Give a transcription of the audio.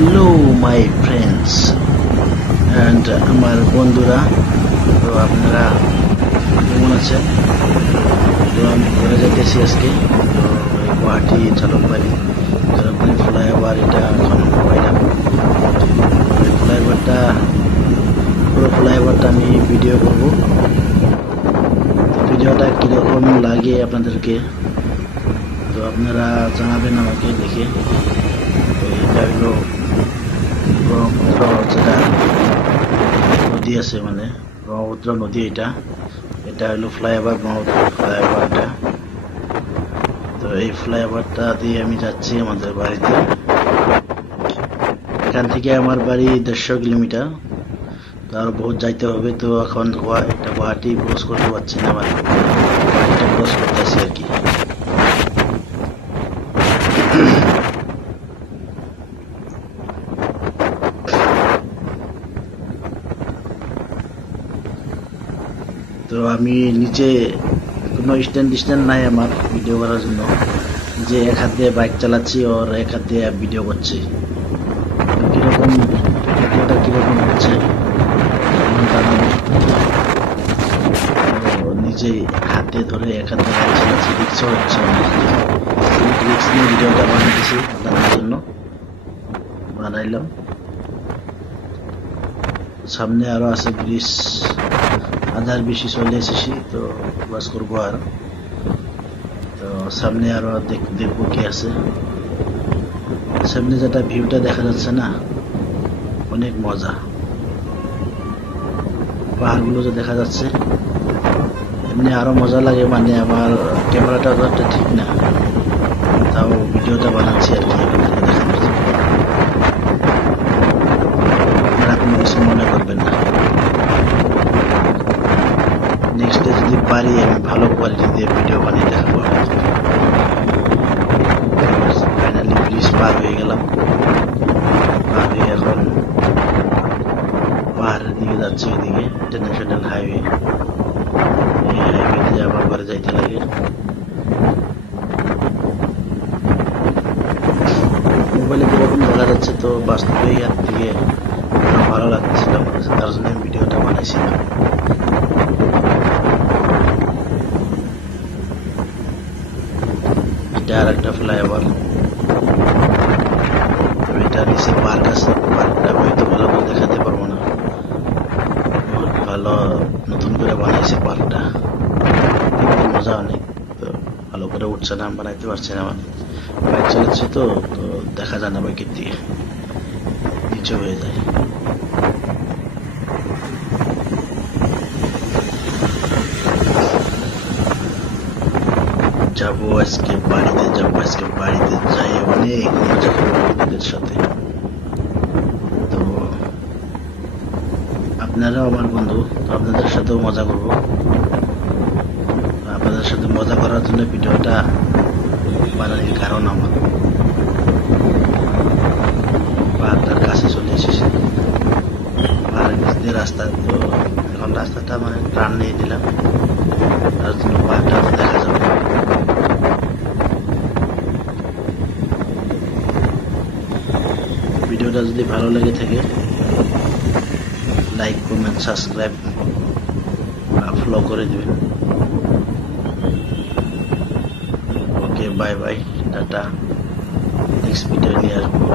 Hello my friends and আমার বন্ধুরা, তো আপনারা কেমন আছেন? তো আমি ঘুরে যেতেছি আজকে। তো এই গুয়াহাটি ঝলকবাড়ি ফ্লাইওভার, এটা এখন পাইলাম। এই ফ্লাইওভারটা, পুরো ফ্লাইওভারটা আমি ভিডিও করব। তো ভিডিওটা কীরকম লাগে আপনাদেরকে, তো আপনারা জানাবেন আমাকে দেখে। এটা হলো ব্রহ্মপুত্র, যেটা নদী আছে, মানে ব্রহ্মপুত্র নদী। এটা হলো ফ্লাইওভার, ব্রহ্মপুত্র ফ্লাইওভারটা। তো এই ফ্লাইওভারটা দিয়ে আমি যাচ্ছি আমাদের বাড়িতে। এখান থেকে আমার বাড়ি 150 কিলোমিটার, তো আরো বহুত যাইতে হবে। তো এখন একটা গুয়াহাটি ক্রস করতে পারছি না, মানে গুয়াহাটিটা ক্রস করতেছি আর কি। তো আমি নিচে কোনো স্ট্যান্ড নাই আমার ভিডিও করার জন্য, যে এক হাত দিয়ে বাইক চালাচ্ছি আর এক হাত দিয়ে ভিডিও করছি। কিরকম ভিডিওটা কিরকম হচ্ছে নিজেই হাতে ধরে এক হাত দিয়ে বাইক চালাচ্ছি, রিক্সও হচ্ছে। রিক্স নিয়ে ভিডিওটা বানাইতেছি আপনাদের জন্য, বানাইলাম। সামনে আরো আছে ব্রিজ, আধার বেশি চলে এসেছি, তো বাস করবো আর। তো সামনে আরো দেখবো কি আছে। সামনে যেটা ভিউটা দেখা যাচ্ছে না, অনেক মজা। পাহাড়গুলো যে দেখা যাচ্ছে, এমনি আরো মজা লাগে। মানে আমার ক্যামেরাটা একটা ঠিক না, তাও ভিডিওটা বানাচ্ছি আর কি আপনাদেরকে দেখানোর জন্য। আপনারা কোনো কিছু মনে করবেন না। নেক্সটে যদি পারি আমি ভালো কোয়ালিটি দিয়ে ভিডিও বানিয়ে দেখাবো। ফাইনালি ব্রিজ পার হয়ে গেলাম। পার হয়ে এখন পাহাড়ের দিকে যাচ্ছি, ওইদিকে ইন্টারন্যাশনাল হাইওয়ে। এই হাইওয়ে দিয়ে আমার বাড়ি যাইতে লাগে। মোবাইলে যেরকম দেখা যাচ্ছে, তো বাস্তবে এর থেকে ভালো লাগতেছিল আমার কাছে, তার জন্য আমি ভিডিওটা বানাইছিলাম। এটা আর একটা ফ্লাইওভার। এটা নিচে পার্ক আছে, পার্কটা হয়তো ভালো করে দেখাতে পারবো না, বহুত ভালো নতুন করে বানাইছে পার্কটা, মজা অনেক। তো ভালো করে উঠছে না, বানাইতে পারছে না, মানে বাইক চালাচ্ছে তো দেখা যায় না বাইকের দিকে, নিচে হয়ে যায়। যাবো আজকে বাড়িতে যাই অনেক মজা করবো আপনাদের সাথে। তো আপনারাও আমার বন্ধু, তো আপনাদের সাথেও মজা করবো। আপনাদের সাথে মজা করার জন্য ভিডিওটা বানানোর কারণ আমার পাহাড়টার কাছে চলে এসেছি। পাহাড়ের কাছ দিয়ে রাস্তা, তো এখন রাস্তাটা মানে টার্ন নিয়ে দিলাম, তার জন্য পাহাড়টা দেখা যাবে। ভিডিওটা যদি ভালো লেগে থাকে, লাইক, কমেন্ট, সাবস্ক্রাইব, ফলো করে দিবেন। Okay, bye bye, tata. Next video নিয়ে আসবো।